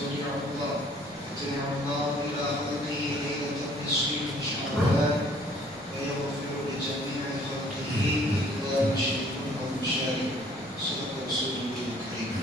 الله إلى خلقه ليلة النصف من شعبان ويغفر لجميع خلقه إلا مشرك أو مشارك. صدق رسوله الكريم.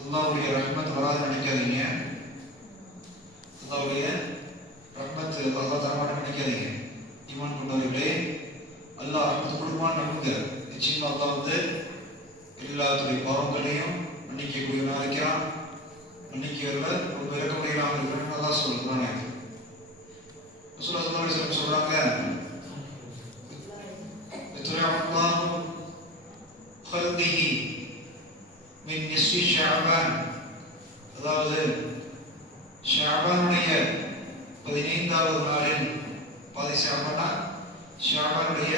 அல்லாஹ்வுடைய ரஹ்மத் வராது நினைக்காதீங்க. அல்லாஹ்வுடைய ரஹ்மத் அல்லாஹ் தரமாட்டேன்னு நினைக்காதீங்க. ஈமான் கொண்டவர்களே, அல்லாஹ் ரஹ்மத் கொடுப்பான்னு நம்புங்க. நிச்சயமா அல்லாஹ் எல்லாத்துடைய பாவங்களையும் மன்னிக்கக்கூடியவனாக இருக்கிறான். மன்னிக்கிறவர்கள ஒரு இறக்கக்கூடியவனாக இருக்கிறான்னு அல்லாஹ் சொல்றாங்க. ரசூலுல்லாஹி ஸல்லல்லாஹு அலைஹி வஸல்லம் சொல்றாங்க, "இத்ரa'ல்லாஹு خلقه من نصف شعبان." அதாவது ஷாபானுடைய 15வது நாளில் பாதி ஷாபானுடைய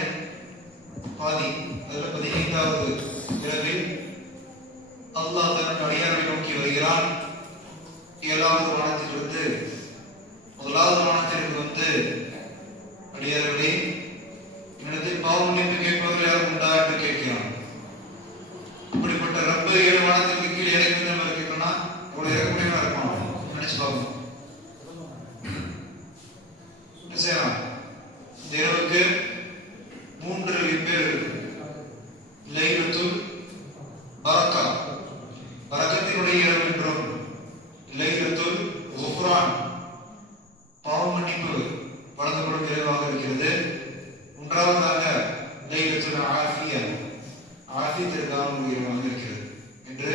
பாதி அதில் 15வது இரவில் அல்லாஹ் தன் அடியாரை நோக்கி வருகிறான். 7வது வானத்திலிருந்து 1வது வானத்திற்கு வந்து, அடியார்களே, என்னிடத்தில் பாவ மன்னிப்பு கேட்பவர்கள் யாரும் உண்டா என்று கேட்கிறான். அப்படிப்பட்ட ரப்ப 7 வானத்திற்கு கீழே இறங்கி நம்ம இருக்கணும்னா அவ்வளவு இறக்கக்கூடியவா இருப்பான். நினைச்சு பார்க்கணும். என்ன செய்யலாம்? இந்த இரவுக்கு 3 பேர் இருக்கு. லைலத்துல் பரக்கா, பரக்கத்தினுடைய இரவு என்றும், லைலத்துல் குஃப்ரான், பாவ மன்னிப்பு வழங்கப்படும் இரவாக இருக்கிறது. 1வதாக லைலத்துல் ஆஃபியா, ஆஃபியத்திற்கான இரவாக இருக்கிறது என்று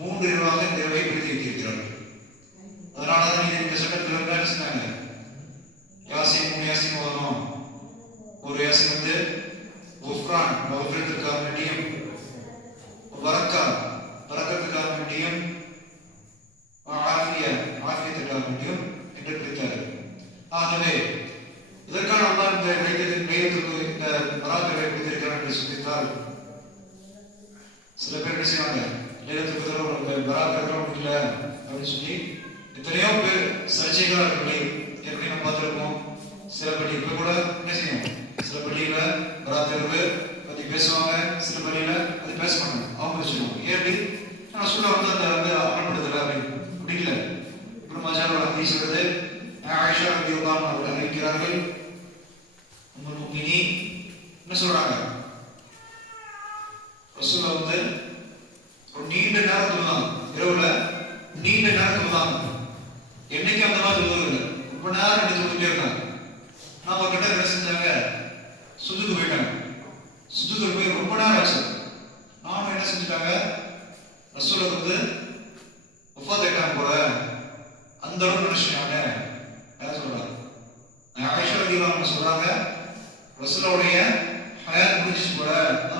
3 இரவாக இந்த இரவை பிரித்து வைத்திருக்கிறார்கள். அதனாலதான் இது இந்த சட்டத்தில் என்ன சொன்னாங்க, யாசின் 3 யாசின் ஓதணும். ஒரு யாசின் வந்து குஃப்ரான் மஃபிரத்துக்காக வேண்டியும், பரக்கா பரக்கத்துக்காக வேண்டியும், ஆஃபியா ஆஃபியத்துக்காக வேண்டியும் என்று பிரித்தார்கள். ஆகவே இதற்கான அல்லாஹ் இந்த லைலத்துக்கு இந்த பராக்கரை கொடுத்திருக்கிறார் என்று சொல்லித்தால், சில பேர் என்ன செய்வாங்க, லைலத்துல் பராக்கர் இல்லை அப்படின்னு சொல்லி எத்தனையோ பேர் சர்ச்சைகளாக இருக்கலை ஏற்கனவே நம்ம பார்த்துருக்கோம். சில பள்ளி இப்போ கூட என்ன செய்யும், சில பள்ளியில பராத்தரவு பற்றி பேசுவாங்க, சில பள்ளியில அது பேச மாட்டாங்க. அவங்க சொல்லுவாங்க, ஏன் நான் சொல்ல வந்து அந்த அமல்படுத்தலை அப்படி இல்லை. அப்புறம் மஜாரோட ஹதீஸ் வருது, ஆயிஷா ரலியல்லாஹு அன்ஹா அவர்கள் அறிவிக்கிறார்கள், உம்முல் முஃமினீன் என்ன சொல்றாங்க, ரசூலுல்லாஹ் வந்து ஒரு நீண்ட நேரம் தொழுதாங்க. இரவுல நீண்ட நேரம் தொழுதாங்க. என்னைக்கு அந்த மாதிரி தொழுவதில்லை, ரொம்ப நேரம் எடுத்து தொழுதுட்டே இருக்காங்க. நான் ஒரு கிட்ட என்ன செஞ்சாங்க, சுஜூது போயிட்டாங்க. சுஜூது போய் ரொம்ப நேரம் ஆச்சு. நானும் என்ன செஞ்சுட்டாங்க, ரசூலுல்லாஹ் வந்து வஃபாத் ஆயிட்டாங்க போல, அந்த அளவுக்கு நினைச்சாங்க. என்ன சொல்றாங்க, ஆயிஷா ரலியல்லாஹு அன்ஹா சொல்றாங்க, ரசூலுல்லாஹ்வுடைய ஹயாத் முடிஞ்சிச்சு போல,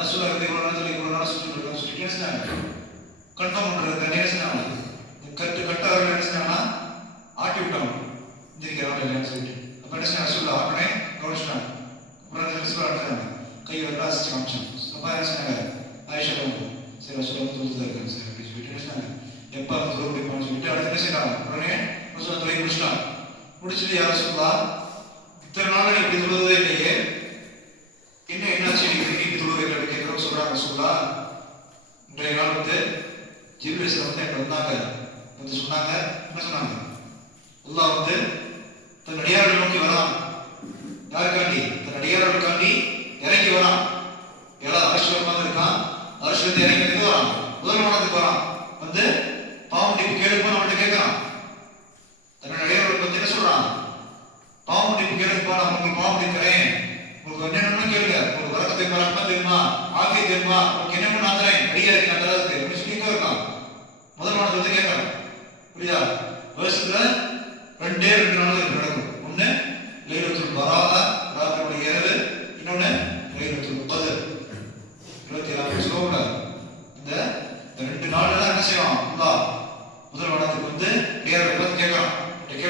ரசூலுல்லாஹ் ரலியல்லாஹு அன்ஹு இவ்வளவு நேரம் சுஜூது இருக்காங்க சொல்லி என்ன செஞ்சாங்க, கன்ஃபார்ம் பண்றது என்ன செஞ்சாங்க, கட்டாக என்ன செஞ்சாங்கன்னா ஆட்டி விட்டாங்க, எந்திரிக்கிறாங்க இல்லையான்னு சொல்லிட்டு. அப்ப என்ன செஞ்சாங்க, ரசூலுல்லாஹ் ஆட்டனே கவனிச்சிட்டாங்க. அப்புறம் ரசூலுல்லாஹ் ஆட்டாங்க, கை வந்து அசிச்சு காமிச்சாங்க. அப்ப என்ன செஞ்சாங்க, ஆயிஷா வந்து சரி ரசூலுல்லாஹ் தொழுதுதான் இருக்காங்க சார் அப்படின்னு சொல்லிட்டு என்ன செஞ்சாங்க, எப்ப அந்த தொழுது முடிப்பான்னு சொல்லிட்டு அடுத்து என்ன செய்யறாங்க, உடனே ரசூலுல்லாஹ் தொழுகை முடிச்சிட்டாங்க. முடிச்சுட்டு யார் ரசூலுல்லாஹ் இத்தனை நாள் இப்படி தொழுதே இல்லையே, என்னாச்சு இப்படி தொழுகை கேட்கிறோம் சொல்றாங்க. ரசூலுல்லாஹ் இன்றைய நாள் வந்து ஜிப்ரீல் வந்து எங்க வந்தாங்க, வந்து சொன்னாங்க, என்ன சொன்னாங்க, அல்லாஹ் வந்து தன் அடியார்களை நோக்கி வரான். யாருக்காண்டி, தன் அடியார்களுக்காண்டி இறங்கி வரான். 7வது அரசியல் உட்கார்ந்து இருக்கான். அரசியல் இறங்கி வரான், முதல் வானத்துக்கு வரான். வந்து பாவம் மன்னிப்பு கேளுப்பா நம்மகிட்ட கேட்கிறான். தன் அடியார்களுக்கு வந்து என்ன சொல்றான், பாவம் மன்னிப்பு கேளுப்பா, நான் உங்களுக்கு பாவம் மன்னிக்கிறேன், உங்களுக்கு என்னென்னு கேளுங்க, உங்களுக்கு வரக்கத்தை ரஹ்மத் தெரியுமா, ஆஃபியத் தெரியுமா, உங்களுக்கு என்னென்னு நான் தரேன், ரெடியா இருக்கு அந்த அளவுக்கு அப்படின்னு சொல்லி இருக்கான். முதல் வானத்தை வந்து கேட்கறான். புரியுதா? வருஷத்துல 2 நாள் நடக்கும். ஒண்ணு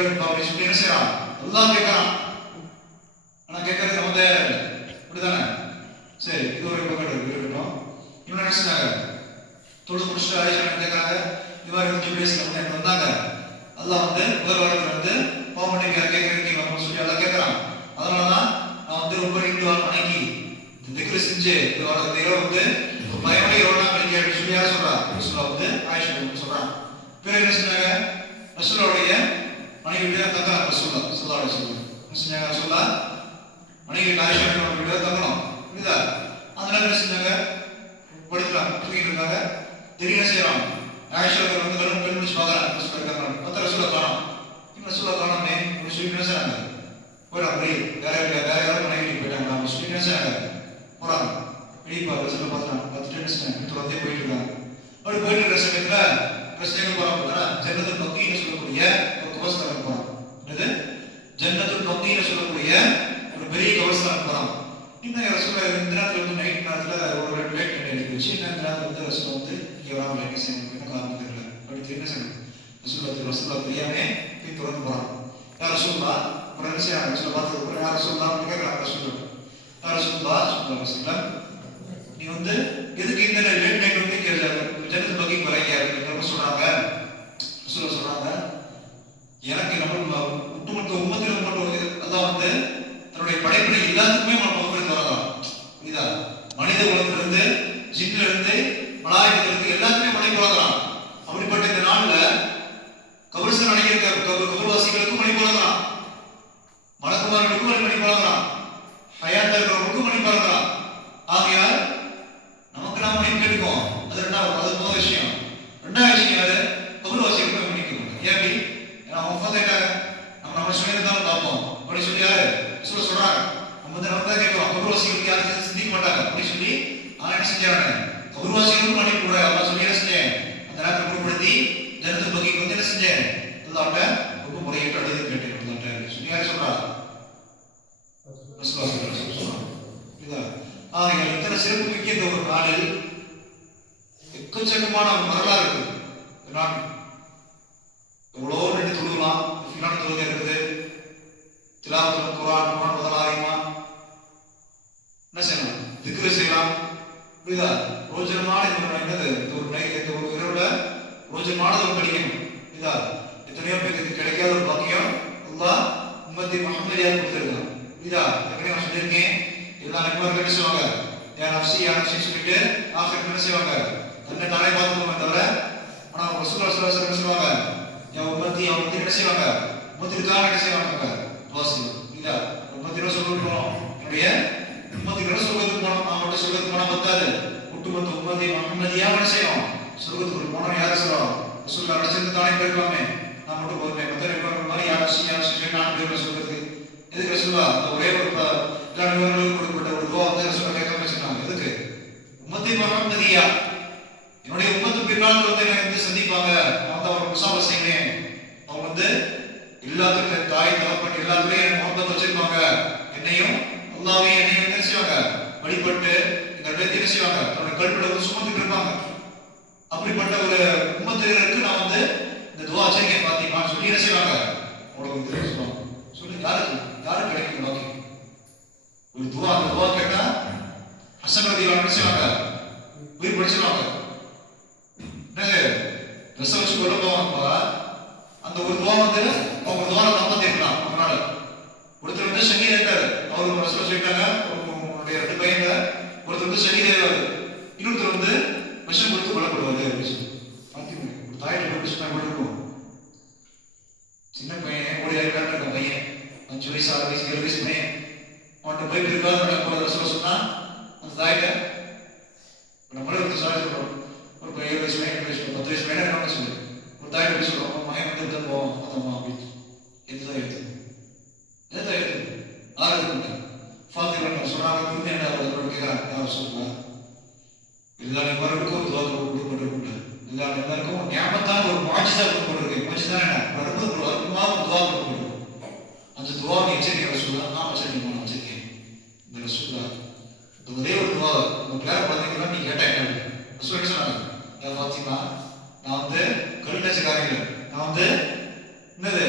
கேளுங்க அப்படின்னு சொல்லி என்ன செய்யறான்? எல்லாம் கேட்கறான். ஆனா கேட்கறது நம்ம தயாரா இல்லை. அப்படிதானே? சரி, இது ஒரு பக்கம் இருக்கட்டும். இவங்க என்ன செஞ்சாங்க? தொழுது முடிச்சுட்டு ஆயிஷா கேட்கறாங்க, இது மாதிரி வந்து ஜிப்ரீல் எனக்கு வந்தாங்க, அல்லாஹ் வந்து ஒரு வாரத்தில் வந்து பாவம் பண்ணி கேட்கறீங்க அப்படின்னு சொல்லி எல்லாம் கேட்கறான். அதனாலதான் நான் வந்து ரொம்ப ரெண்டு வாரம் வணங்கி திக்ரு செஞ்சு இந்த இரவு வந்து பயமடை இரவு நாள் கழிக்க அப்படின்னு சொல்லி யார் சொல்றா? ரசூலா வந்து ஆயிஷா சொல்றான். பிறகு என்ன செஞ்சாங்க? ரசூலுடைய மனைவி வீட்டு தங்கலாம். ரசூலா ஸல்லல்லாஹு அலைஹி வஸல்லம் என்ன செஞ்சாங்க? ரசூலா மனைவி வீட்டு ஆயிஷா வீட்டு தங்கணும். புரியுதா? அதனால என்ன செஞ்சாங்க? படுக்கலாம், தூங்கிட்டு இருந்தாங்க. திடீர்னு செய்யறான், ஆயிஷா வந்து கண் முடிச்சு பார்க்கறாங்க. ரசூலா இருக்காங்க, மற்ற ரசூலா காணோம். ரசூலா காணோமே அப்படின்னு சொல்லி என்ன செய்றாங்க? போயிடலாம், வேற யாரும் மனைவி போயிட்டாங்க அப்படின்னு சொல்லி என்ன செய்றாங்க? போறாங்க. வெளியே ரசூலா பார்த்துட்டு என்ன செய்றாங்க? வந்து போயிட்டு இருக்காங்க. அப்படி போயிட்டு இருக்கிற சமயத்துல பிரச்சனைக்கு போறாங்க. ஜன்னத்துல் பக்கீன்னு சொல்லக்கூடிய ஒரு கபர்ஸ்தானுக்கு போறான். இது ஜன்னத்துல் பக்கீன்னு சொல்லக்கூடிய ஒரு பெரிய கபர்ஸ்தானுக்கு போறான். இன்னும் ரசூலா இந்த நேரத்துல வந்து நைட் நேரத்துல ஒரு லேட் நைட் எடுத்து வச்சு இந்த நேரத்துல வந்து ரசூலா வந்து இங்க வராமல் என்ன செய்யணும்? என்ன காரணம் தெரியல. அப்படி என்ன செய்யணும்? ரசூலா தெரியாமே போய் தொடர்ந்து போறான். யார் ரசூலா? ஒரு என்ன செய்யறாங்க? ரசூலா பார்த்து யார் ரசூலா கேட்கறாங்க. ரசூலா யார் ரசூலா? ரசூலா நீ வந்து எதுக்கு இந்த லேட் நைட் வந்து ஜன்னத்துல் பக்கீக்கு வரீங்க அப்படின்னு சொல்றாங்க. ரசூலா சொல்றாங்க, எனக்கு நம்ம ஒட்டுமொத்த உம்மத்தில் மட்டும் அதான் வந்து தன்னுடைய படைப்பினை எல்லாத்துக்குமே நம்ம பொறுப்பெடுத்து வரலாம். புரியுதா? மனித குலத்திலிருந்து ஜின்ல இருந்து மலாய்க்கத்திலிருந்து எல்லாத்துக்குமே மனைவி வளர்க்கலாம். அப்படிப்பட்ட இந்த நாள்ல கபர்ஸ்தான் அடைக்கிற கபர்வாசிகளுக்கும் மனைவி வளர்க்கலாம், மலக்குமார்களுக்கும் மனைவி வளர்க்கலாம், ஹயாத்தா இருக்கிறவங்களுக்கும் மனைவி வளர்க்கலாம். ஆகையால் நமக்கு நாம மனைவி கேட்கும். அது முதல் விஷயம். ரெண்டாவது விஷயம் யாரு? கபர்வாசிகளுக்கும் மன்னிக்கணும். ஏன்? அவங்க பார்த்துட்டாங்க, நம்ம சொல்லியிருந்தாலும் பார்ப்போம் அப்படி சொல்லி யாரு சொல்றாங்க. நம்ம வந்து நம்ம தான் கேட்கிறோம். கபர்வாசிகளுக்கு யாரும் சிந்திக்க மாட்டாங்க அப்படின்னு சொல்லி ஆனா என்ன செஞ்சாங்க? கபர்வாசிகளுக்கும் மன்னிப்பு கூட அல்லா சொல்லி என்ன செஞ்சேன்? அந்த நேரத்தை பொருட்படுத்தி ஜன்னத்துல் பக்கீக்கு வந்து என்ன செஞ்சேன்? அல்லாஹ்ட்ட ரொம்ப முறையிட்டு அழுது கேட்டேன். அல்லாஹ்ட்ட சொல்லி யாரு சொல்றா? ரசூலுல்லாஹ் ஸல்லல்லாஹு அலைஹி வஸல்லம். புரியுதா? இத்தனை சிறப்பு மிக்க இந்த ஒரு நாளில் எக்கச்சக்கமான வரலாறு இருக்கு. நான் எவ்வளோ ரெண்டு தொழுகலாம், ஃபிலான தொழுகை இருக்குது, திலாவத்துல் குர்ஆன் முதலாகிமா என்ன செய்யலாம்? திக்ரு செய்யலாம். புரியுதா? ரோஜனமான என்னது? இந்த ஒரு இரவுல ரோஜனமானது ஒரு படிக்கணும். புரியுதா? எத்தனையோ பேருக்கு கிடைக்காத ஒரு பாக்கியம் அல்லாஹ் உம்மத்தி முஹம்மதியா கொடுத்திருக்கான். புரியுதா? ஏற்கனவே நான் சொல்லியிருக்கேன், எல்லா நபிமார்கள் என்ன செய்வாங்க? யா நஃப்ஸி சொல்லிட்டு ஆகிரத்தில் என்ன செய்வாங்க? தன்னை தானே பார்த்துக்கோங்க தவிர, ஆனா ரசூலுல்லாஹ் ஸல்லல்லாஹு அலைஹி வஸல்லம் சொல்லுவாங்க, யா உம்மத்தி என்ன செய்வாங்க? உம்மத்திற்காக என்ன செய்வாங்க? துஆ. புரியுதா? உம்மத்தினோட சொல்லிருக்கோம், என்னுடைய உம்மத்தினோட சொல்றதுக்கு போனோம். நான் மட்டும் சொல்றதுக்கு போனா பத்தாது, ஒட்டுமொத்த உம்மத்தி முஹம்மதியா என்ன செய்யணும்? சொல்றதுக்கு போனோம். யாரு சொல்றோம்? ரசூலுல்லாஹ் அழைச்சிருந்து தானே போயிருக்கலாமே. நான் மட்டும் போகிறேன் மற்ற நபிமார்கள் மாதிரி யார் நான் பேர் சொல்றது எதுக்கு? ரசூலுல்லாஹ் அந்த ஒரே ஒரு எல்லா நபிமார்களுக்கும் கொடுக்கப்பட்ட ஒரு துஆ வந்து ரசூலுல்லாஹ் கேட்காம வச்சிருக்காங்க. எதுக்கு? உம்மத்தி முஹம்மதியா, என்னுடைய உம்மத்து பின்னால் வந்து என்னை வந்து சந்திப்பாங்க, அவங்க அவங்க முசாபா செய்வேன், அவங்க வந்து எல்லாத்துக்கும் தாய் தகப்பன் எல்லாத்துலயும் எனக்கு முகப்பத் வச்சிருப்பாங்க, என்னையும் அல்லாஹ்வையும் என்னையும் என்ன செய்வாங்க? வழிபட்டு இந்த ரெண்டு என்ன செய்வாங்க? தன்னுடைய கல்வில வந்து சுமந்துட்டு இருப்பாங்க. அப்படிப்பட்ட ஒரு உம்மத்தினருக்கு நான் வந்து இந்த துஆ வச்சிருக்கேன் பாத்தீங்கன்னு சொல்லி என்ன செய்வாங்க? உங்களுக்கு தெரியும் சொல்லி யாருக்கு கிடைக்கும் பாக்கி ஒரு துஆ. அந்த துஆ கேட்டா ஹசன் ரலியல்லாஹு என்ன செய்வாங்க? உயிர் படிச்சிருவாங்க. ரசம் வச்சு கொள்ள போவாங்கப்பா. அந்த ஒரு துவா வந்து அவங்க துவாரை காப்பாத்திருக்கலாம். அவனால ஒருத்தர் வந்து ஷஹீத் ஆயிட்டாரு. அவரு ரசூல் சொல்லிட்டாங்க, உன்னுடைய 2 பையன்ல ஒருத்தர் வந்து ஷஹீத் ஆயிடுவாரு, இன்னொருத்தர் வந்து விஷம் கொடுத்து கொல்லப்படுவாரு அப்படின்னு சொல்லி பாத்தீங்க. ஒரு தாயிட்ட போய் விஷம் கொண்டிருக்கும். சின்ன பையன் ஓடி ஆயிட்டாரு. அந்த பையன் 5 வயசு 6 வயசு 7 வயசு பையன் அவன்கிட்ட போய் பிற்கால நடக்கும். ரசூல் சொன்னா அந்த தாயிட்ட நம்மளே ஒருத்தர் சாரி சொல்றோம், ஒரு 7 வயசு பையன் 8 வயசு 10 வயசு பையன் என்ன சொல்லு ஒரு தாய் போய் சொல்றோம், மகன் வந்து எடுத்து போவோம் அதம்மா அப்படின்னு. எதுதான் எடுத்து ஆறு ஃபாத்திமா சொன்னாங்க. திரும்பி என்ன கேட்கிறாங்க? யார் சொல்லுவா? எல்லா நபர்களுக்கும் ஒரு துவா கொடுக்கப்பட்டிருக்கூடாது. எல்லா நபருக்கும் ஞாபகத்தான் ஒரு மாஜிதா கொடுக்கப்பட்டிருக்கு. மாஜிதா என்ன? வரும்போது ஒரு அற்புதமாக ஒரு துவா கொடுக்கப்பட்டிருக்கும். அந்த துவா நீ வச்சிருக்கீங்க ரசூலுல்லாஹ்? நான் வச்சிருக்கேன். நான் வச்சிருக்கேன். இந்த ரசூலுல்லாஹ் இந்த ஒரே ஒரு துவா உங்க பேர குழந்தைங்கலாம் நீ கேட்டா என்ன? ரசூல் என்ன சொன்னாங்க? ஃபாத்திமா, நான் வந்து கல்நெச்சக்காரங்க, நான் வந்து என்னது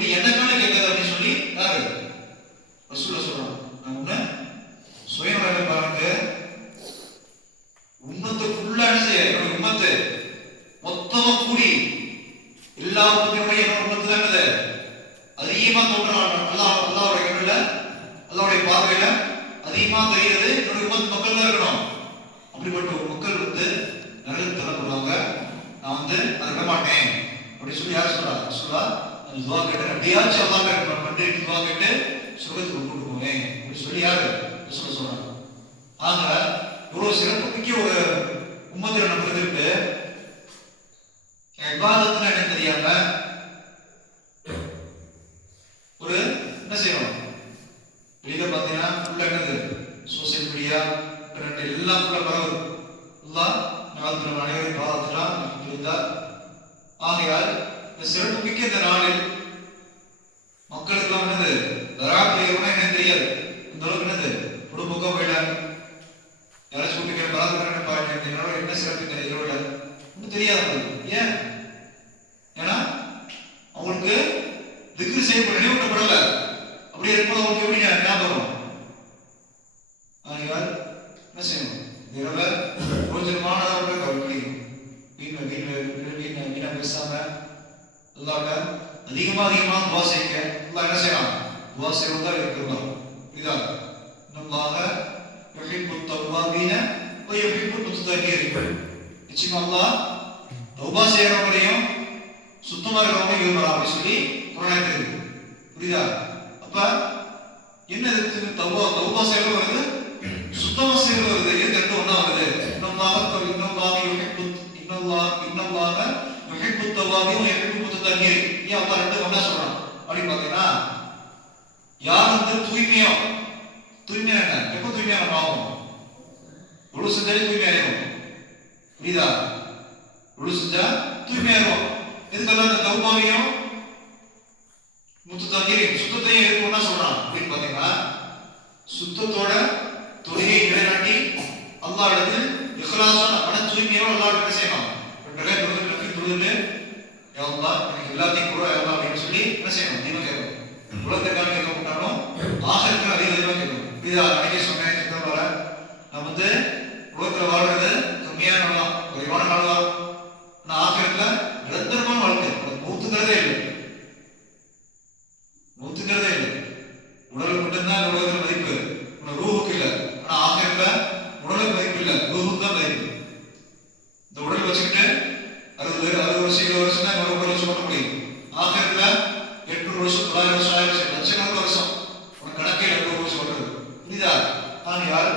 எப்படி என்னக்கான கேட்காது அப்படின்னு சொல்லி யாரு ரசூலுல்லாஹ் சொல்றாங்க. நான் உன்ன சுயநலம் பாருங்க, உம்மத்துக்குள்ள என்ன செய்ய, என்னுடைய உம்மத்து மொத்தமா கூடி எல்லா உம்மத்தினுடைய என்னோட உம்மத்து தான் என்னது அதிகமா தோன்றான். அல்லாஹ்வுடைய கண்ணுல அல்லாஹ்வுடைய பார்வையில அதிகமா தெரியுது என்னுடைய உம்மத்து மக்கள் தான் இருக்கணும். அப்படிப்பட்ட ஒரு மக்கள் வந்து நரகத்துக்கு தள்ளப்படுவாங்க. நான் வந்து அதை விட மாட்டேன் அப்படின்னு சொல்லி யார் சொல்றா? சொல்றா அந்த துவா கேட்டு அப்படியாச்சும் அல்லாஹ் பண்ணி துவா கேட்டு சுகத்துக்கு கொண்டு போவேன் அப்படின்னு சொல்லி யாரு சொல்றாங்க. ஆக இவ்வளவு சிறப்புமிக்க ஒரு உம்மத்துல நம்ம இருந்துட்டு இபாதத்னா என்ன தெரியாம ஒரு என்ன செய்யணும், வெளியில பாத்தீங்கன்னா ஃபுல்லா என்னது சோசியல் மீடியா இன்டர்நெட் எல்லாம் ஃபுல்லா பரவுது. அல்லாஹ் நம்ம அனைவரையும் பாதத்துலாம் அல்ஹம்துலில்லாஹ். ஆகையால் இந்த சிறப்புமிக்க இந்த நாளில் மக்களுக்கெல்லாம் என்னது தராத்திரிகள்னா என்ன தெரியாது, இந்த அளவுக்கு என்னது குடும்பக்கம் போயிட்டாங்க. யாராச்சும் கூப்பிட்டு பாதுகாப்பு பாருங்க என்னோட என்ன சிறப்பு இந்த இதோட ஒன்றும் தெரியாது. ஏன்? ஏன்னா அவங்களுக்கு திக்ரு செய்யப்பட நினைவூட்டப்படல. அப்படி இருக்கும்போது அவங்களுக்கு எப்படி ஞாபகம்? ஆகையால் என்ன செய்யணும், இரவு பிரோஜனமானவர்களை கவனிக்கணும். வீணா பேசாம அல்லாஹ்ட்ட அதிகமா துவா செய்யுங்க. அல்லாஹ் என்ன செய்யலாம், துவா செய்வதா இருக்கிறோம். இதான் அல்லாஹ் யுஹிப்புத் தவ்வாபீன வ யுஹிப்புல் முத்ததஹிரீன். நிச்சயமா அல்லாஹ் தௌபா செய்யறவங்களையும் சுத்தமா இருக்கிறவங்க விரும்புறான் அப்படி சொல்லி குர்ஆன் தெரியுது. புரியுதா? அப்ப என்ன இருக்கு, தௌபா செய்யறது வருது, சுத்தமா செய்யறது வருது. இது ரெண்டு ஒண்ணா வருது. இன்னல்லாஹ் யுஹிப்புத் தவ்வாபீன வ யுஹிப்புல் முத்ததஹிரீன். ஏன் அல்லாஹ் ரெண்டு ஒண்ணா சொல்றான் அப்படி பாத்தீங்கன்னா, யார் வந்து தூய்மையா என்ன எப்ப தூய்மையான ஆகும், ஒழு செஞ்சாலே தூய்மையாயிரும். புரியுதா? ஒழு செஞ்சா தூய்மையாயிரும். இதுக்கெல்லாம் இந்த தௌபாவையும் முத்ததஹிரீன் சுத்தத்தையும் எதுக்கு ஒண்ணா சொல்றான் அப்படின்னு பாத்தீங்கன்னா, சுத்தத்தோட தொழுகையை நிலைநாட்டி அல்லாஹ்விடத்தில் இஹ்லாஸான மன தூய்மையோட அல்லாஹ்விட செய்யணும். தொழுது யா அல்லாஹ் எனக்கு எல்லாத்தையும் கூட யா அல்லாஹ் அப்படின்னு சொல்லி என்ன செய்யணும், நீங்க கேட்கணும். உலகத்துக்கான கேட்க மாட்டாலும் ஆகிரத்துக்கு அதிகமாக கேட்கணும். இதை அன்னைக்கு சொன்னேன். நான் வந்து உலகத்துல வாழ்றது கம்மியான நாள், குறைவான நாள் தான். நான் ஆகிரத்துல நிரந்தரமான வாழ்க்கை, மூத்துக்கிறதே இல்லை. உடலுக்கு மட்டும்தான் இந்த உலகத்துல மதிப்பு, ரூஹுக்கு இல்லை. ஆனா ஆகிரத்துல உடலுக்கு மதிப்பு இல்லை, ரூஹுக்கு தான் மதிப்பு. இந்த உடல் வச்சுக்கிட்டு 60 வருஷம் 20 வருஷம் தான் ஒரு வருஷம் பண்ண முடியும். ஆகிரத்துல 800 வருஷம் 900 வருஷம் 1000 வருஷம் லட்சக்கணக்கான வருஷம் உனக்கு கணக்கே 200 வருஷம் வருது. புரியுதா? ஆனால்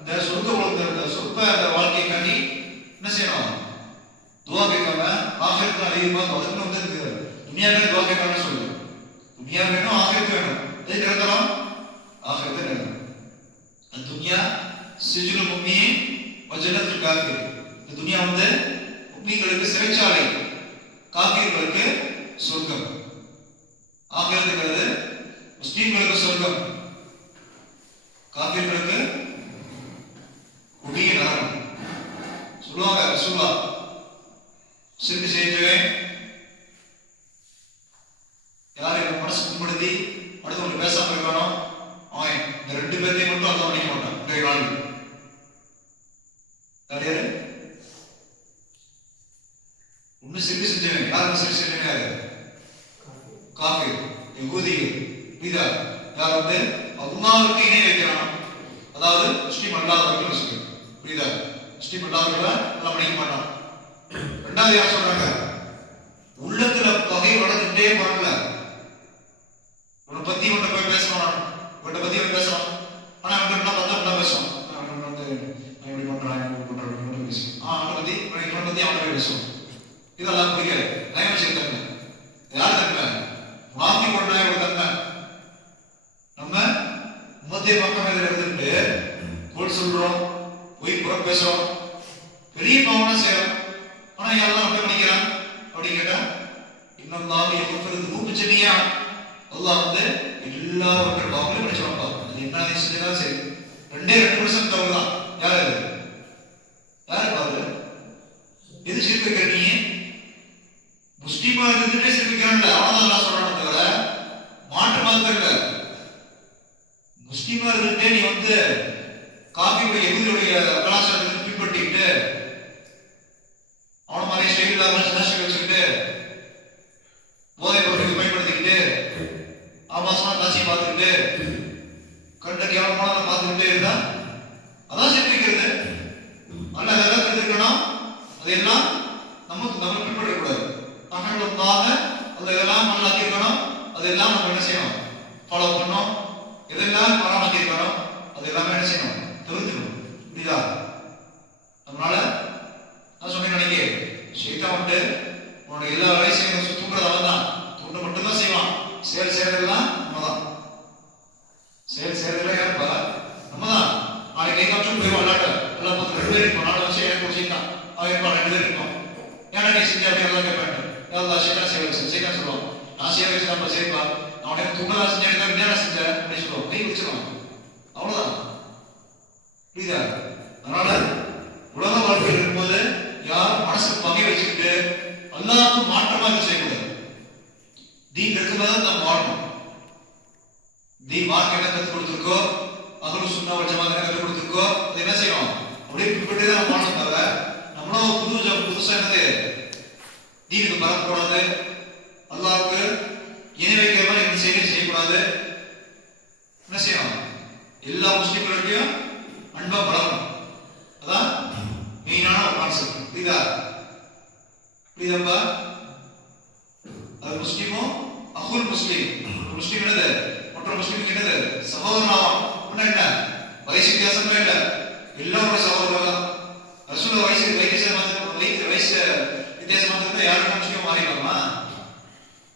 இந்த சொர்க்க உலகத்தில் இந்த சொற்ப அந்த வாழ்க்கையை காட்டி என்ன செய்யணும், துவா கேட்காம ஆகிரத்துல அதிகமாக அதுக்கு வந்து துனியாவே துவா கேட்காம சொல்லுது. துனியா வேணும், ஆகிரத்து வேணும். எது நிரந்தரம்? ஆகிரத்து நிரந்தரம். அந்த துனியா சிஜுல் முஃமின் வ ஜன்னத்துல் காஃபிர். இந்த துனியா வந்து முஃமின்களுக்கு சிறைச்சாலை, காஃபிர்களுக்கு சொர்க்கம். ஆகிரத்துங்கிறது முஸ்லிம்களுக்கு சொர்க்கம், காஃபிர்களுக்கு கொடிய நரகம். சொல்லுவாங்க ரசூலுல்லாஹ், சிறுக்கு செஞ்சவன் யாரு மனசு புண்படுத்தி அடுத்தவங்க பேசாம இருக்கானோ அவன் இந்த 2 பேர்த்தையும் மட்டும் அல்லாஹ் மன்னிக்க மாட்டான். இன்றைய நாளில் யாரு ஒண்ணு சிறுக்கு செஞ்சவன், யாரு சிறுக்கு செஞ்சவன்? யாரு? காஃபிர், யகூதிகள். புரியுதா? யார் வந்து அல்லாஹ்வுக்கு இணை வைக்கிறான், அதாவது முஸ்லிம் அல்லாதவர்கள் சொல்லு. புரியுதா? முஸ்லிம் அல்லாதவர்களை அல்லாஹ் மன்னிக்க மாட்டான். ரெண்டாவது யார் சொல்றாங்க, உள்ளத்துல பகை வளர்ந்துட்டே போறாங்கல்ல. உன்னை பத்தி உன்னை போய் பேசணும், உன்னை பத்தி அவன் பேசணும். ஆனா அவன் என்ன பார்த்தா பேசுவான், அவன் வந்து இப்படி பண்றான் பேசுவான். அவனை பத்தி அவனை பேசுவான். இதெல்லாம் பிடிக்காது. நயவசிய தன்மை யார் தன்மை? மாத்தி கொண்டாய ஒரு தன்மை. நம்ம மத்திய மக்கள் இதில் இருந்துட்டு கோல் சொல்றோம், போய் புறம் பேசுறோம், பெரிய பாவனை செய்யறோம். ஆனா யாரெல்லாம் அப்படி பண்ணிக்கிறான் அப்படின்னு கேட்டா, இன்னொரு எவ்வளவு மூப்பிச்சனியா அல்லாஹ் வந்து எல்லாவற்றை பாவங்களையும் மன்னிச்சுவாங்க. அது என்ன செஞ்சாலும் சரி 2% தவறு தான். யாரு பாரு? எது சிரிப்பிக்கிற நீ? முஸ்லீமா இருந்துட்டே சிரிப்பிக்கிறான்ல, அவனதான் சொல்றான்னு தவிர மாத்திரம் இல்ல, முஸ்லீமா இருந்துட்டே நீ வந்து காபியுடைய எதிரியுடைய கலாச்சாரத்தை பின்பற்றிட்டு அவன மாதிரி ஸ்டைல வச்சுக்கிட்டு போதை பொருட்களை பயன்படுத்திக்கிட்டு ஆபாசமா காட்சி பார்த்துக்கிட்டு கண்ட கேவலமான பார்த்துக்கிட்டே இருந்தா அதான் சிரிக்கிறது. அல்ல அதெல்லாம் தெரிஞ்சுக்கணும், அதெல்லாம் நமக்கு நம்ம பின்பற்றக்கூடாது. தமிழ்நாக அது எதெல்லாம் மண்ணாக்கிருக்கணும், அதெல்லாம் நம்ம என்ன செய்யணும், ஃபாலோ பண்ணணும். எதெல்லாம் பராமரிக்கணும், அது எல்லாமே என்ன செய்யணும், தெரிஞ்சுக்கணும். புரியுதா? அதனால நான் சொன்னேன், நினைக்க ஷைத்தான் வந்து உன்னோட எல்லா வயசையும் தூண்டுறது அவன் தான், தூண்டு மட்டும்தான் செய்வான். செயல் செய்யறதெல்லாம் நம்ம தான், செயல் செய்யறதெல்லாம் யாருப்பா, நம்ம தான். நாளைக்கு கை காமிச்சு போயிடுவோம், விளையாட்ட எல்லாம் 2 பேர் இருப்போம். நாலு வருஷம் எனக்கு ஒரு செய்தான் அவன் இருப்பான், 2 பேர் இருப்பான். ஏன்னா நீ செஞ்சா அப்படி எல்லாம் கேட்பேன், எல்லா சைத்தான் செய்ய வச்சு சைத்தான் சொல்லுவான், நான் செய்ய வச்சு நம்ம செய்ப்பா, அவனை தூண்டதான் செஞ்சேன், விஞ்ஞானம் செஞ்சேன் அப்படின்னு சொல்லுவோம், கை வச்சிருவான். அவ்வளவுதான். புரியுதா? அதனால உலக வாழ்க்கையில் இருக்கும்போது யார் மனசுக்கு பகை வச்சுக்கிட்டு எல்லாருக்கும் மாற்றமா செய்யக்கூடாது. தீன் இருக்கும்போது நம்ம வாழணும். தீன் மார்க் என்ன கற்றுக் கொடுத்துருக்கோ, அகலும் சுண்ணா ஜமாத் என்ன கற்றுக் கொடுத்துருக்கோ, அது என்ன செய்யணும், அப்படியே பின்பற்றி தான் வாழணும். தவிர நம்மளும் புதுசா என்னது தீனுக்கு பரப்பக்கூடாது, அல்லாஹ்வுக்கு இணை வைக்கிற மாதிரி எந்த செயலையும் செய்யக்கூடாது. என்ன செய்யணும், எல்லா முஸ்லிம்களுடையும் அன்பா பழகணும். அதான் மெயினான ஒரு கான்செப்ட். புரியுதா? புரியுதாப்பா? அது முஸ்லிமும் அஹுல் முஸ்லிம், முஸ்லிம் என்னது மற்ற முஸ்லிமுக்கு என்னது சகோதரனாகும். என்ன வயசு வித்தியாசமே இல்லை, எல்லாரோட சகோதரர். ரசூல் வயசு வித்தியாசமா இருந்தா யாரும் முஸ்லீம் மாறிடலாமா?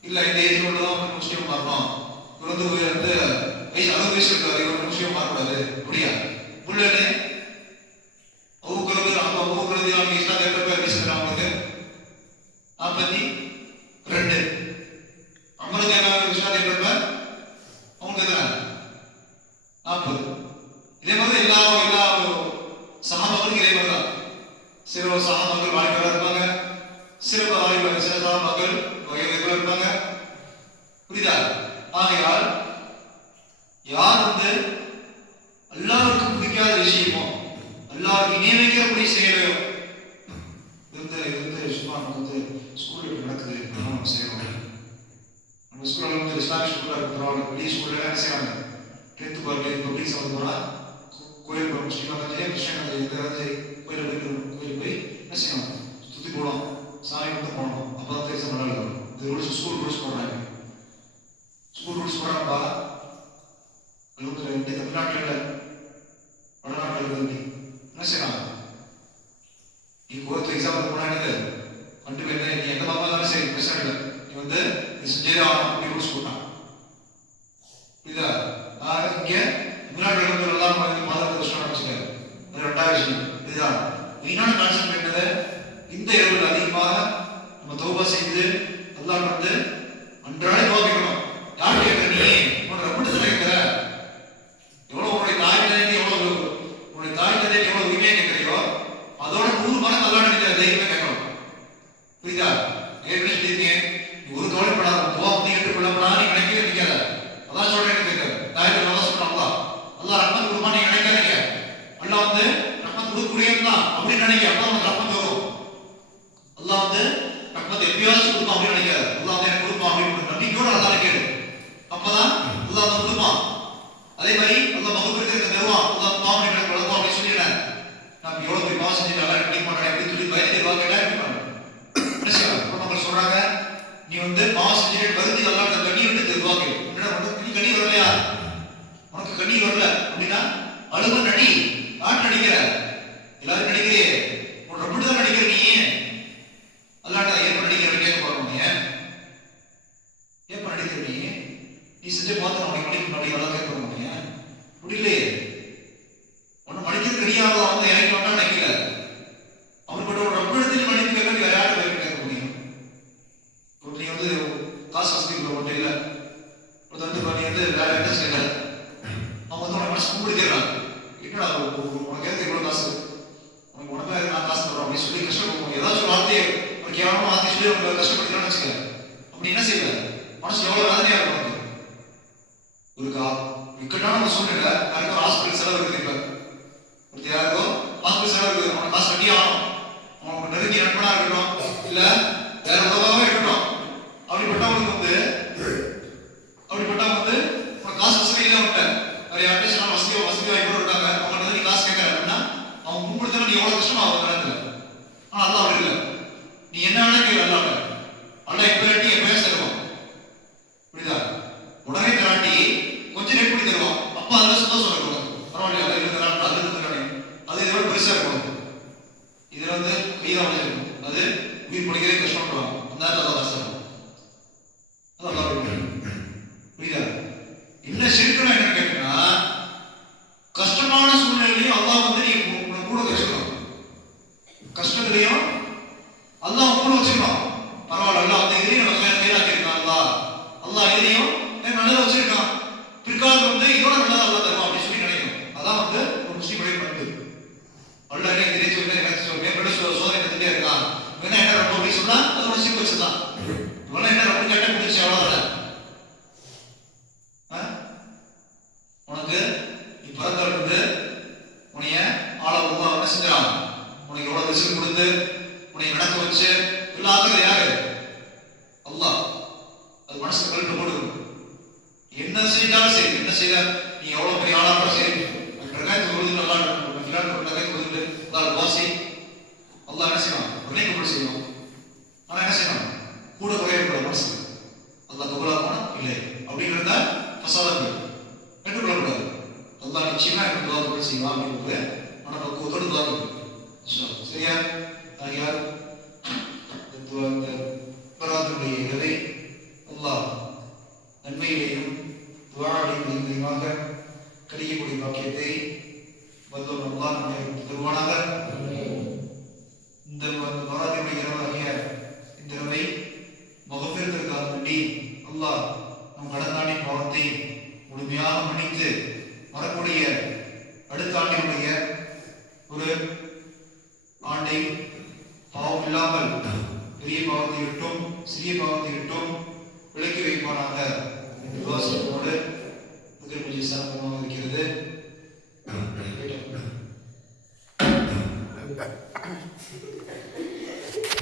இல்ல இந்த ஏஜ் மட்டும் முஸ்லீம் மாறணும், இவர் வந்து வயசு 60 வயசு இருக்காரு, இவர் முஸ்லீம் மாறக்கூடாது. அப்படியா? புள்ளனே அவங்களுக்கு அவங்க இஸ்லாம் தேர்ந்தப்ப பேசுறாங்க, அவங்களுக்கு 42 அவங்களுக்கு என்ன இஸ்லாம் தேர்ந்தப்ப அவங்க எதுனா 40. இதே மாதிரி எல்லா சஹாபாக்களுக்கும் இதே மாதிரி தான். சில சஹாபாக்கள் வாலிபரா இருப்பாங்க, சில சஹாபாக்கள் வயதுக்குள்ள இருப்பாங்க. புரியுதா? ஆகையால் யார் வந்து எல்லாருக்கும் பிடிக்காத விஷயமோ, எல்லாருக்கும் நியமிக்கிறபடி செய்யலையோ, இது சும்மா வந்து ஸ்கூல்ல நடக்குது, நம்ம செய்யறோம். நம்ம ஸ்கூல்ல வந்து இஸ்லாமிக் ஸ்கூல்ல இருக்கிறோம், வெளி ஸ்கூல்ல என்ன செய்யறாங்க, 10th பப்ளிக் சம்பந்தம் போனா கோயில் முஸ்லீம் கிறிஸ்டியன் கோயில் போய் என்ன செய்யணும், சுத்தி போகணும், சாமி மட்டும் போகணும். அப்பதான் தேசம் நல்லா இருக்கும். இது ரூல்ஸ் ஸ்கூல் ரூல்ஸ் போடுறாங்க, ஸ்கூல் ரூல்ஸ் போடுறாங்கப்பா. அது வந்து தமிழ்நாட்டில் இல்லை, வடநாட்டில் இருக்குது. என்ன செய்யலாம், நீ கோர்த்து எக்ஸாம் போனா என்னது கண்டு என்ன, நீ எந்த பாப்பா தானே சரி பிரச்சனை இல்லை, நீ வந்து நீ செஞ்சே ஆகணும் அப்படி ரூல்ஸ் போட்டான். புரியுதா? இங்க தமிழ்நாட்டில் வந்து நல்லா மாதம் கஷ்டம் ஆரம்பிச்சுட்டாரு. அது 2வது விஷயம். இதுதான் மெயினான கான்செப்ட். என்னது, இந்த இரவுல அதிகமாக நம்ம தௌபா செய்து அல்லாஹ் வந்து அன்றாட துஆ கேட்கணும். யார் கேட்கிற, நீ உன்னோட ரப்பிட்ட தான் கேட்கிற. எவ்வளவு உன்னுடைய தாய் தந்தை எவ்வளவு உரிமையா கேட்கிறையோ அதோட 100 மடங்கு அல்லாஹ் நினைக்கிற தைரியமா கேட்கணும். புரியுதா? ஏற்கனவே சொல்லியிருக்கேன், நீ ஒரு கவலைப்படாத, துஆ வந்து ஏற்றுக்கொள்ளப்படா நீ நினைக்கவே நினைக்காத. அதான் சொல்றேன், கேட்க தாயத்தை நல்லா சொல்றான் அல்லாஹ் ரஹ்மத் கொடுப்பான் நீங்க நினைக்காதீங்க. அல்லாஹ் வந்து ரஹ்மத் கொடுக்கக்கூடியதான் அப்படின்னு நினைக்க, அப்பதான் உனக்கு ரஹ்மத் வரும். அல்லாஹ் வந்து ரஹ்மத் எப்பயாச்சும் கொடுப்பான் அப்படின்னு நினைக்காது. அல்லாஹ் வந்து எனக்கு கொடுப்பான் அப்படின்னு நம்பிக்கையோட அல்லாஹ் கேடு, அப்பதான் அல்லாஹ் வந்து கொடுப்பான். அதே மாதிரி அல்லாஹ் மகப்பேருக்கு தருவான். அல்லாஹ் பாவம் எனக்கு வளர்ப்பான் அப்படின்னு சொல்லிடுறேன். நான் எவ்வளவு போய் பாவம் செஞ்சுட்டு நல்லா நினைக்க மாட்டேன் அப்படின்னு சொல்லி பயந்து கேட்டா என்ன செய்வாங்க சொல்றாங்க, நீ வந்து பாவம் செஞ்சுட்டு வருந்தி நல்லா கண்ணி விட்டு தருவாங்க. நீ கண்ணி வரலையா, உனக்கு கண்ணி வரல அப்படின்னா அழுவ நடி, யார் நடிக்கிற, எல்லாரும் நடிக்கிறே, உன் ரப்பிட்டு தான் நடிக்கிற. நீ அல்லாட்டா ஏற்ப நடிக்கிற கேட்க போறோம், ஏற்ப நடிக்கிற நீ செஞ்ச பார்த்து உனக்கு மணிக்கு நடி எல்லாம் கேட்க போறோம் முடியலையே. உன்னை மணிக்கிறது ரெடியாக வந்து எனக்கு வேண்டாம் நினைக்கல, அவர்கிட்ட ஒரு ரப்பு எடுத்து மணிக்கு கேட்க வேற யாரும் கேட்க முடியும். நீ வந்து காசு வசதி ஒன்றும் இல்லை, ஒரு தந்து நீ வந்து வேற என்ன செய்யல, அவங்க வந்து உனக்கு மனசு கும்பிடுக்கிறாங்க. என்னடா உனக்கு எதுக்கு இவ்வளவு காசு, உனக்கு நான் காசு தரோம் அப்படின்னு சொல்லி கஷ்டப்படுவோம். ஏதாச்சும் ஒரு வார்த்தையை ஒரு கேவலமா வார்த்தை சொல்லி அவங்க கஷ்டப்படுத்தலாம்னு வச்சுக்க, அப்படி என்ன செய்யல, மனசு எவ்வளவு வேதனையா இருக்கும் உனக்கு. இக்கட்டான ஒரு சூழ்நிலை, யாருக்கும் ஒரு ஹாஸ்பிட்டல் செலவு இருக்குது, இப்ப ஒருத்தர் யாருக்கோ ஹாஸ்பிட்டல் செலவு இருக்குது, அவனை காசு கட்டி ஆகணும், அவனுக்கு நெருங்கிய நண்பனா இருக்கட்டும் இல்ல வேற உதவாவே இருக்கட்டும், அப்படிப்பட்டவனுக்கு வந்து உனக்கு காசு வசதி இல்லை, அவன்கிட்ட வேற யார்கிட்ட வசதி வாய்ப்பு இருக்காங்க, அவங்கள்ட்ட வந்து நீ காசு கேட்கற அப்படின்னா அவன் முன்படுத்த நீ எவ்வளவு கஷ்டமா ஆகும் நேரத்துல. ஆனா அல்லாஹ் அப்படி இல்லை, நீ என்ன வேணா கேள்வி அல்லாஹ்ட்ட, அல்லாஹ் எப்ப எப்பவே தருவான், புரியுதா? உடனே தராட்டி கொஞ்சம் நேரம் பண்ணி தருவான், அப்ப அதெல்லாம் சந்தோஷம் இருக்கும், பரவாயில்ல அல்ல இருந்து தரான், அது இருந்து தரானே, அது இதோட பெருசா இருக்கும், இதுல வந்து நீதான் வச்சிருக்கும், அது உயிர் படிக்கிறதே கஷ்டப்படுவான், அந்த நேரத்தில் அதான் கஷ்டம், அதான் புரியுதா? என்ன சிரிக்கணும் என்னன்னு கேட்டீங்கன்னா, கஷ்டமான சூழ்நிலையிலையும் அல்லாஹ் வந்து நீ கூட வச்சுக்கணும், கஷ்டத்திலையும் அல்லாஹ் கூட வச்சுக்கணும், பரவாயில்ல அல்லாஹ் அந்த இதுலையும் நம்ம கையிலாக்கிருக்கான், அல்லாஹ் இதுலையும் நல்லதை வச்சிருக்கான், பிற்காலத்தில் வந்து இதோட நல்லதா அல்லாஹ் தருவான் அப்படின்னு சொல்லி நினைக்கணும். அதான் வந்து ஒரு முஸ்லீமுடைய பண்பு. அல்லாஹ் என்ன இதே சொல்லி எனக்கு மேம்பட சோதனை எடுத்துட்டே இருக்கான், வேணா என்ன ரொம்ப அப்படி சொன்னா அது ஒரு சீக்கு வச்சுதான், இவெல்லாம் என்ன ரொம்ப கட்ட முடிச்சு அவ்வளவுதான். உனக்கு நீ பிறந்தவர் வந்து உனைய ஆள உமா என்ன செஞ்சான், உனக்கு எவ்வளவு ரிஸ்க் கொடுத்து உனைய நடக்க வச்சு எல்லாத்துக்கும் யாரு? அல்லாஹ். அது மனசுல கல்வி போடுது, என்ன செஞ்சாலும் சரி, என்ன செய்த நீ எவ்வளவு பெரிய ஆளா இருந்தாலும் சரி, பிரகாயத்தை கொடுத்து நல்லா பிரகாயத்தை கொடுத்துட்டு அல்லாஹ் வாசி, அல்லாஹ் என்ன செய்வான், உடனே கபூல் செய்வான். ஆனா என்ன செய்யணும், கூட குறையக்கூடாது மனசு, அல்லாஹ் கபூலாகுமா இல்லை அப்படிங்கிறத பசாதங்கள் கண்டுகொள்ளக்கூடாது. அல்லாஹ் நிச்சயமா எனக்கு துவா கபூல் செய்வான் அப்படிங்கிறது ஆனா பக்குவத்தோடு துவா கபூல். சரியா? யார் பராத்துடைய இரவை அல்லாஹ் நன்மையிலேயும் துவாடியும் நிறைவாக கழியக்கூடிய பாக்கியத்தை வல்லோர் அல்லாஹ் நம்மை தருவானாக. இந்த பராத்துடைய இரவாகிய இந்த இரவை மகஃபிரத்திற்காக வேண்டி அல்லாஹ் நம் கடந்தாண்டி பாவத்தை முழுமையாக மன்னித்து வரக்கூடிய அடுத்த ஆண்டினுடைய ஒரு ஆண்டை பாவம் இல்லாமல் பெரிய பாவத்தை விட்டும் சிறிய பாவத்தை விட்டும் விலக்கி வைப்பானாக என்று வாசத்தோடு முதல் பூஜை சார்பமாக இருக்கிறது.